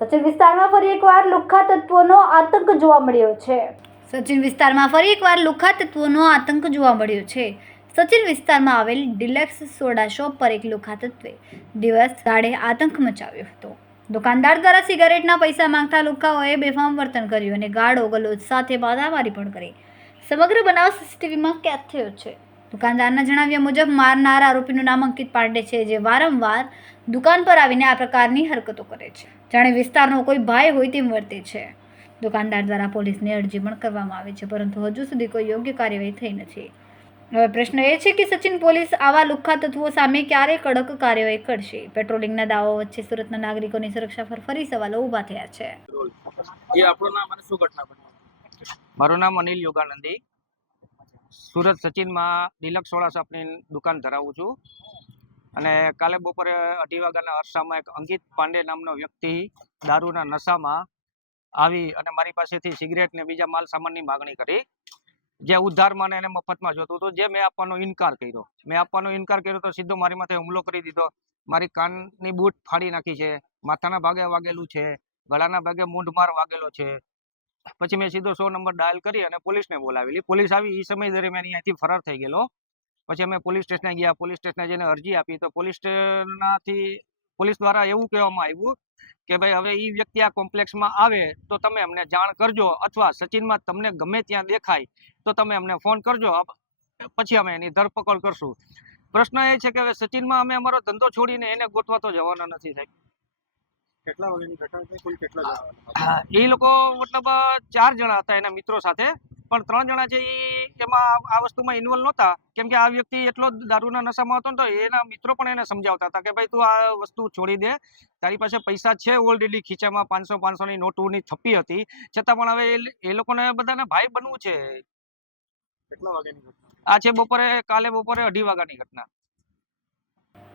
સચિન વિસ્તારમાં ફરી એકવાર લુખ્ખા તત્વોનો આતંક જોવા મળ્યો છે સચિન વિસ્તારમાં ફરી એકવાર લુખ્ખા તત્વોનો આતંક જોવા મળ્યો છે સચિન વિસ્તારમાં આવેલ ડિલેક્સ સોડા શોપ પર એક લુખ્ખા તત્વે દિવસ દાડે આતંક મચાવ્યો હતો દુકાનદાર દ્વારા સિગારેટના પૈસા માંગતા લુખ્ખાઓએ બેફામ વર્તન કર્યું અને ગાળો ગલોચ સાથે બાધામારી પણ કરી સમગ્ર બનાવ સીસીટીવીમાં કેદ થયો છે દુકાનદારના જણાવ્યા મુજબ મારનાર આરોપીનું નામ અંકિત પાંડે છે જે વારંવાર દુકાન પર આવીને આ પ્રકારની હરકતો કરે છે જાણે વિસ્તારનો કોઈ ભાઈ હોય તેમ વર્તે છે દુકાનદાર દ્વારા પોલીસને અરજી પણ કરવામાં આવે છે પરંતુ હજુ સુધી કોઈ યોગ્ય કાર્યવાહી થઈ નથી હવે પ્રશ્ન એ છે કે સચિન પોલીસ આવા લુખ્ખા તત્વો સામે ક્યારે કડક કાર્યવાહી કરશે પેટ્રોલિંગના દાવો વચ્ચે સુરતના નાગરિકોની સુરક્ષા પર ફરી સવાલો ઊભા થયા છે મારું નામ અનિલ યોગાનંદી સુરત સચિનમાં ડિલક્સ સોળા શોપની દુકાન ધરાવું છું અને કાલે બપોરે અઢી વાગ્યાના અરસામાં એક અંકિત પાંડે નામનો વ્યક્તિ દારૂના નશામાં આવી અને મારી પાસેથી સિગરેટ ને બીજા માલ સામાનની માગણી કરી જે ઉદ્ધારમાં એને મફતમાં જોતું હતું જે મેં આપવાનો ઇનકાર કર્યો મેં આપવાનો ઇનકાર કર્યો તો સીધો મારી માથે હુમલો કરી દીધો મારી કાનની બૂટ ફાડી નાખી છે માથાના ભાગે વાગેલું છે ગળાના ભાગે મૂંઢમાર વાગેલો છે પછી મેં સીધો સો નંબર ડાયલ કરી અને પોલીસને બોલાવેલી પોલીસ આવી એ સમય દરમિયાન અહીંયાથી ફરાર થઈ ગયેલો પછી અમે પોલીસ સ્ટેશને ગયા પોલીસ સ્ટેશને જઈને અરજી આપી તો પોલીસ સ્ટેશનથી પોલીસ દ્વારા એવું કહેવામાં આવ્યું કે ભાઈ હવે એ વ્યક્તિ આ કોમ્પ્લેક્સમાં આવે તો તમે અમને જાણ કરજો અથવા સચિનમાં તમને ગમે ત્યાં દેખાય તો તમે અમને ફોન કરજો પછી અમે એની ધરપકડ કરશું પ્રશ્ન એ છે કે હવે સચિનમાં અમે અમારો ધંધો છોડીને એને ગોતવા તો જવાના નથી થાય એ લોકો મતલબ ચાર જણા હતા એના મિત્રો સાથે પણ ત્રણ જણા છે એ એમાં આ વસ્તુમાં ઇન્વોલ્વ નહોતા કેમ કે આ વ્યક્તિ એટલો દારૂના નશામાં હતો ને તો એના મિત્રો પણ એને સમજાવતા હતા કે ભાઈ તું આ વસ્તુ છોડી દે તારી પાસે પૈસા છે ઓલરેડી ખીચામાં પાંચસો પાંચસોની નોટોની થપ્પી હતી છતાં પણ હવે એ લોકોને બધાને ભાઈ બનવું છે કેટલા વાગ્યાની આ છે બપોરે કાલે બપોરે અઢી વાગ્યાની ઘટના